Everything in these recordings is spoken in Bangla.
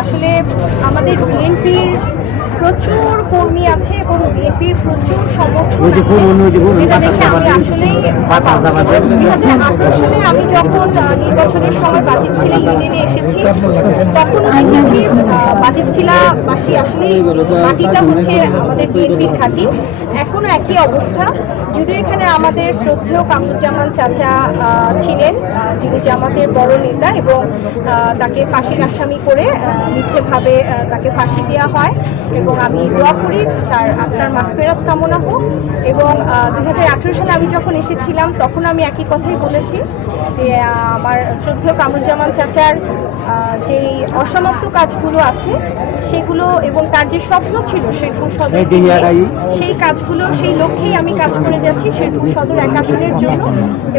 আসলে আমাদের বিএনপির প্রচুর কর্মী আছে এবং বিএনপির প্রচুর সমর্থন আছে, যেটা দেখে আমি আসলেই 2018 সালে আমি যখন নির্বাচনের সময় বাজিতখিলা ইউনিয়নে এসেছি তখনও দেখেছি বাজিতখিলাবাসী আসলেই মাটিটা হচ্ছে আমাদের বিএনপির ঘাঁটি। এখনো একই অবস্থা, যদিও এখানে আমাদের শ্রদ্ধেয় কামরুজ্জামান চাচা ছিলেন, যিনি জামাতের বড় নেতা, এবং তাকে ফাঁসির আসামি করে মিথ্যেভাবে তাকে ফাঁসি দেওয়া হয়, এবং আমি দোয়া করি তার আত্মার মাগফিরাত কামনা হোক। এবং 2018 সালে আমি যখন এসেছিলাম তখন আমি একই কথাই বলেছি যে আমার শ্রদ্ধেয় কামরুজ্জামান চাচার যেই অসমাপ্ত কাজগুলো আছে সেগুলো এবং তার যে স্বপ্ন ছিল শেরপুর সদর, সেই কাজগুলো সেই লক্ষ্যেই আমি কাজ করে যাচ্ছি শেরপুর সদর 1 আসনের জন্য।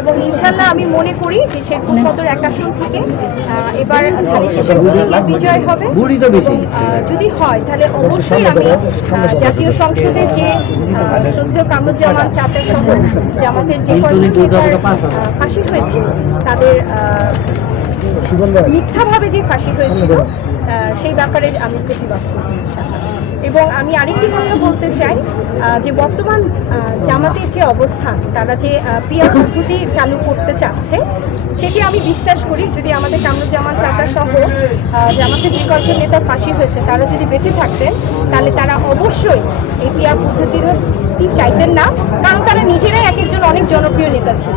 এবং ইনশাল্লাহ আমি মনে করি যে শেরপুর সদর 1 আসন থেকে এবার বিজয় হবে। যদি হয় তাহলে অবশ্যই আমি জাতীয় সংসদে যে শ্রদ্ধেয় কামরুজ্জামান চাচার সহ জামাতের যে ফাঁসি হয়েছিল, তাদের মিথ্যাভাবে যে ফাঁসি হয়েছিল সেই ব্যাপারে আমি প্রতিবাদ করি ইনশাআল্লাহ। এবং আমি আরেকটি কথা বলতে চাই যে বর্তমান জামাতের যে অবস্থান, তারা যে পিয়ার পদ্ধতি চালু করতে চাচ্ছে, সেটি আমি বিশ্বাস করি যদি আমাদের কামরুজ্জামান চাচা সহ জামাতের যে কয়েকজন নেতা ফাঁসি হয়েছে তারা যদি বেঁচে থাকতেন তাহলে তারা অবশ্যই এই পিয়ার পদ্ধতির চাইতেন না, কারণ তারা নিজেরাই এক একজন অনেক জনপ্রিয় নেতা ছিল।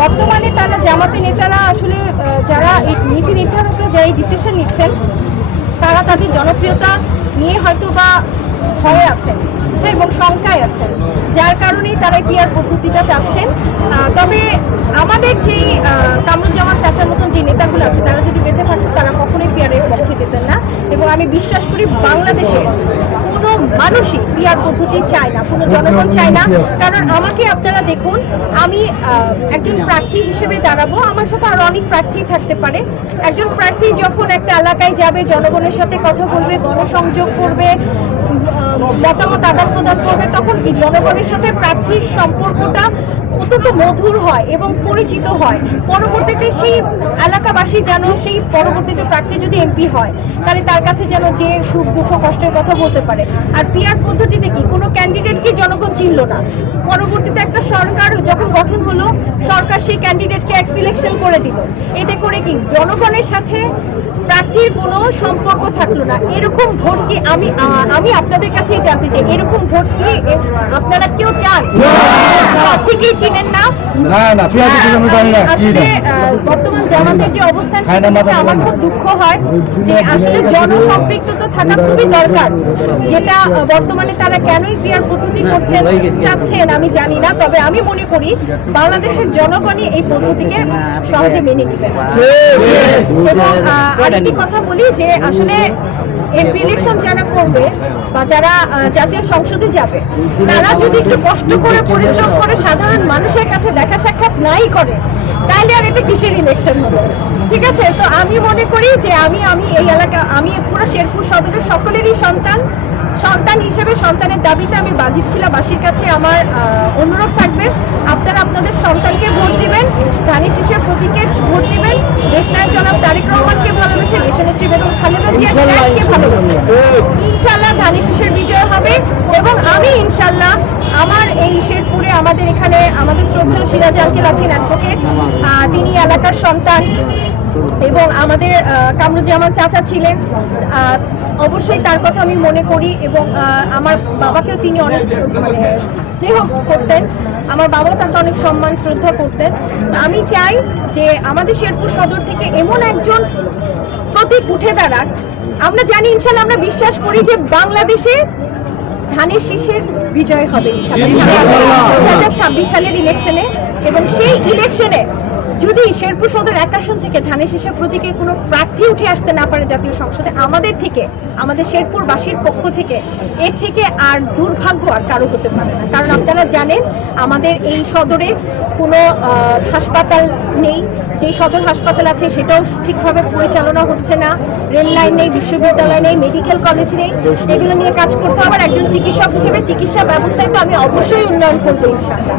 বর্তমানে তারা জামাতের নেতারা আসলে যারা এই নীতি নির্ধারকরা যারা এই ডিসিশন নিচ্ছেন তারা তাদের জনপ্রিয়তা নিয়ে হয়তো বা ভয়ে আছেন এবং শঙ্কায় আছেন, যার কারণেই তারা পিয়ার পদ্ধতিটা চাচ্ছেন। তবে আমাদের যেই কামরুজ্জামান চাচার মতন যে নেতাগুলো আছে তারা যদি বেঁচে থাকতো তারা কখনোই পিয়ারের পক্ষে যেতেন না। এবং আমি বিশ্বাস করি বাংলাদেশে কোনো মানুষই পিয়ার পদ্ধতি চায় না, কোনো জনগণ চায় না। কারণ আমাকে আপনারা দেখুন, আমি একজন প্রার্থী হিসেবে দাঁড়াবো, আমার সাথে আরো অনেক প্রার্থী থাকতে পারে। একজন প্রার্থী যখন একটা এলাকায় যাবে, জনগণের সাথে কথা বলবে, গণসংযোগ করবে, মতামত আদান প্রদান করবে, তখন এই জনগণের সাথে প্রার্থীর সম্পর্কটা অত্যন্ত মধুর হয় এবং পরিচিত হয়। পরবর্তীতে সেই এলাকাবাসী যেন সেই পরবর্তীতে প্রার্থী যদি এমপি হয় তাহলে তার কাছে যেন যে সুখ দুঃখ কষ্টের কথা বলতে পারে। আর পিয়ার পদ্ধতিতে কি কোনো ক্যান্ডিডেটকে জনগণ চিনল না, পরবর্তীতে একটা সরকার যখন গঠন হলো সরকার সেই ক্যান্ডিডেটকে এক সিলেকশন করে দিল, এতে করে কি জনগণের সাথে প্রার্থীর কোনো সম্পর্ক থাকলো না। এরকম ভোট কি আমি আপনাদের কাছেই জানতে চাই, এরকম ভোট কি আপনারা কেউ চান? ঠিকই চিনেন না। আসলে বর্তমান জামাতের যে অবস্থান সেটাতে আমার খুব দুঃখ হয় যে আসলে জনসম্পৃক্ততা থাকা খুবই দরকার, যেটা বর্তমানে তারা কেনই পিয়ার পদ্ধতি করছেন চাচ্ছেন আমি জানি না। তবে আমি মনে করি বাংলাদেশের জনগণই এই পদ্ধতিকে সহজে মেনে নেবে। এবং আরেকটি কথা বলি যে আসলে এমপি ইলেকশন যারা করবে বা যারা জাতীয় সংসদে যাবে তারা যদি একটু কষ্ট করে পরিশ্রম করে সাধারণ মানুষের কাছে দেখা সাক্ষাৎ নাই করে তাহলে আর এটা কিসের ইলেকশন হলো? ঠিক আছে, তো আমি মনে করি যে আমি এই এলাকা, আমি পুরো শেরপুর সদরের সকলেরই সন্তান হিসেবে সন্তানের দাবিতে আমি বাজিতখিলাবাসীর কাছে আমার অনুরোধ থাকবে, আপনারা আপনাদের সন্তানকে ভোট দিবেন, ধানের শীষের প্রতীকে ভোট দিবেন, দেশনায়ক জনাব তারেক রহমানকে ভালোবেসে, দেশনেত্রী বেগম খালেদা জিয়াকে ভালোবেসে ইনশাল্লাহ ধানের শীষের বিজয় হবে। এবং আমি ইনশাল্লাহ আমার এই শেরপুরে আমাদের এখানে আমাদের শ্রদ্ধেয় সিরাজ আঙ্কেল আছেন অ্যাডভোকেট, তিনি এলাকার সন্তান এবং আমাদের কামরুজ্জামান চাচা ছিলেন, অবশ্যই তার কথা আমি মনে করি। এবং আমার বাবাকেও তিনি অনেক স্নেহ করতেন, আমার বাবাও তাকে অনেক সম্মান শ্রদ্ধা করতেন। আমি চাই যে আমাদের শেরপুর সদর থেকে এমন একজন প্রতীক উঠে দাঁড়াক। আমরা জানি ইনশাল্লাহ, আমরা বিশ্বাস করি যে বাংলাদেশে ধানের শীষের বিজয় হবে ইনশাল্লাহ 2026 সালের ইলেকশনে। এবং সেই ইলেকশনে যদি শেরপুর সদর 1 আসন থেকে ধানের শীষের প্রতীকের কোনো প্রার্থী উঠে আসতে না পারে জাতীয় সংসদে, আমাদের শেরপুরবাসীর পক্ষ থেকে এর থেকে আর দুর্ভাগ্য আর কারো হতে পারে না। কারণ আপনারা জানেন আমাদের এই সদরে কোনো হাসপাতাল নেই, যে সদর হাসপাতাল আছে সেটাও ঠিকভাবে পরিচালনা হচ্ছে না, রেল লাইন নেই, বিশ্ববিদ্যালয় নেই, মেডিকেল কলেজ নেই। এগুলো নিয়ে কাজ করতে হবে। একজন চিকিৎসক হিসেবে চিকিৎসা ব্যবস্থায় তো আমি অবশ্যই উন্নয়ন করবো ইনশাআল্লাহ।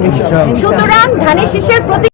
সুতরাং ধানের শীষের প্রতি